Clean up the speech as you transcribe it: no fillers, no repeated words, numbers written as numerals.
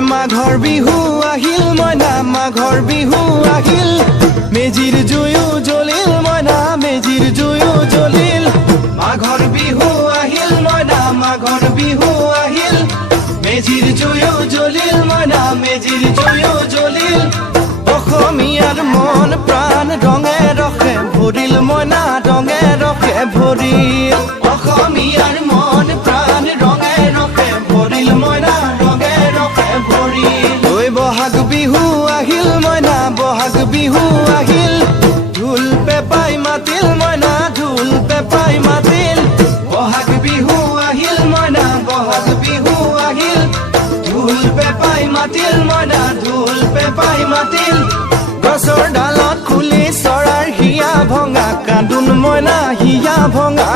মাঘৰ বিহু আহিল মইনা মাঘৰ বিহু আহিল মেজিৰ জুয়ো জ্বলিল মইনা মেজিৰ জুয়ো জ্বলিল মাঘৰ বিহু আহিল মইনা মাঘৰ বিহু আহিল মেজিৰ জুয়ো জ্বলিল মইনা মেজিৰ জুয়ো জ্বলিল অসমীয়াৰ মন প্ৰাণ ৰঙে ৰসে ভৰিল মইনা ৰঙে ৰসে ভৰিল অসমীয়াৰ মন প্ৰাণ ৰঙে ৰসে ভৰিল মইনা ৰঙে ৰসে ভৰিল ঐ বহাগ বিহু আহিল মইনা বহাগ বিহু আহিল ঢোল পেপাই মাতিল মইনা ঢোল পেপাই মাতিল বহাগ বিহু আহিল মইনা বহাগ বিহু আহিল ঢোল পেপাই মাতিল মইনা ঢোল পেপাই মাতিল গছৰ ডালত খুলি চৰাৰ হিয়া ভঙা কান্দোন মইনা হিয়া ভঙা